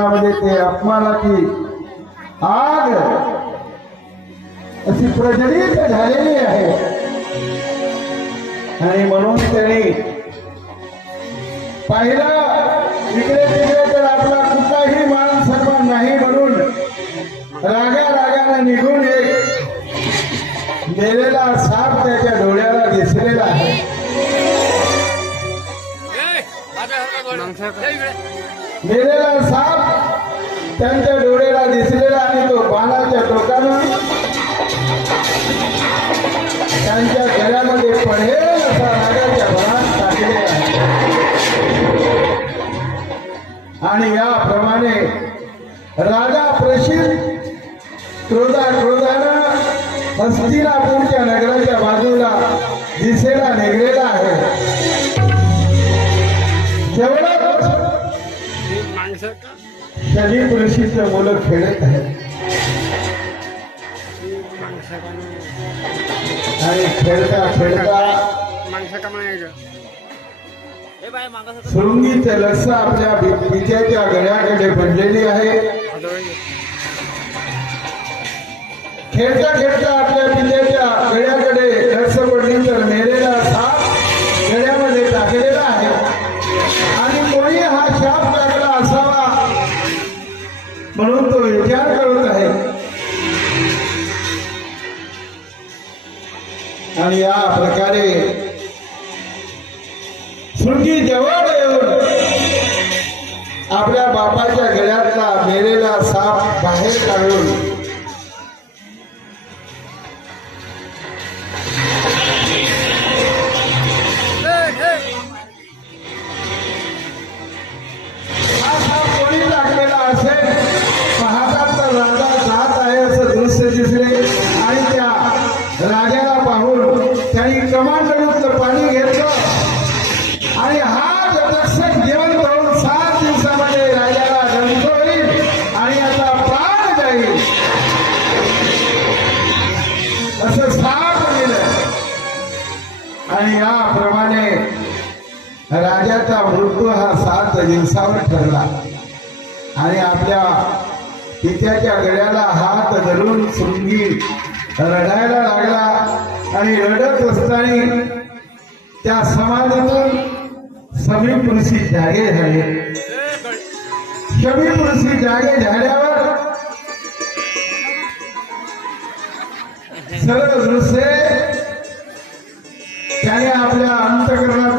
मनामध्ये ते अपमानाची आग अशी प्रज्वलित झालेली आहे आणि म्हणून त्यांनी पाहिलं इकडे तिकडे तर आपला कुठलाही मान सन्मान नाही म्हणून रागाने निघून एक मेलेला साप त्याच्या डोळ्याला दिसलेला आहे. मेलेला साप त्यांच्या डोळ्याला दिसलेला आणि तो बाणाच्या टोकानं त्यांच्या गळ्यामध्ये पडेल असा रागाच्या भरात टाकलेला आहे. आणि याप्रमाणे राजा प्रशील क्रोधानं हस्तिनापूरच्या नगराच्या बाजूला दिसेला निघलेला आहे. जेवढा शरीर ऋषीचं मुलं खेळत आहेत आणि खेळता शृंगीचं लक्ष आपल्या विजेच्या गळ्याकडे बनलेली आहे. खेळता आपल्या विजेच्या गळ्याकडे लक्ष पडली तर मेलेला साप गळ्यामध्ये टाकलेला आहे आणि कोणी हा शाप टाकला असावा म्हणून तो विचार करत आहे. आणि या प्रकारे शृंगी जवळ येऊन आपल्या बापाच्या गळ्यातला मेलेला साप बाहेर काढून हा साप कोणी टाकलेला असेल पाहतात तर राजा जात आहे असं दृश्य दिसले आणि त्या राजाला पाहून त्यांनी कमांडरूतलं पाणी घेतलं आणि हा दक्षक जेवण करून 7 दिवसामध्ये राजाला दंड होईल आणि आता प्राण जाईल असं साप दिलं. आणि याप्रमाणे राजाचा मृत्यू हा 7 दिवसावर ठरला आणि आपल्या पित्याच्या गळ्याला हात धरून शृंगी रडायला लागला आणि रडत असताना त्या समाधीतून समीप ऋषी जागे झाले. समीप ऋषी जागे झाल्यावर सर्व दृश्ये त्याने आपल्या अंतःकरणात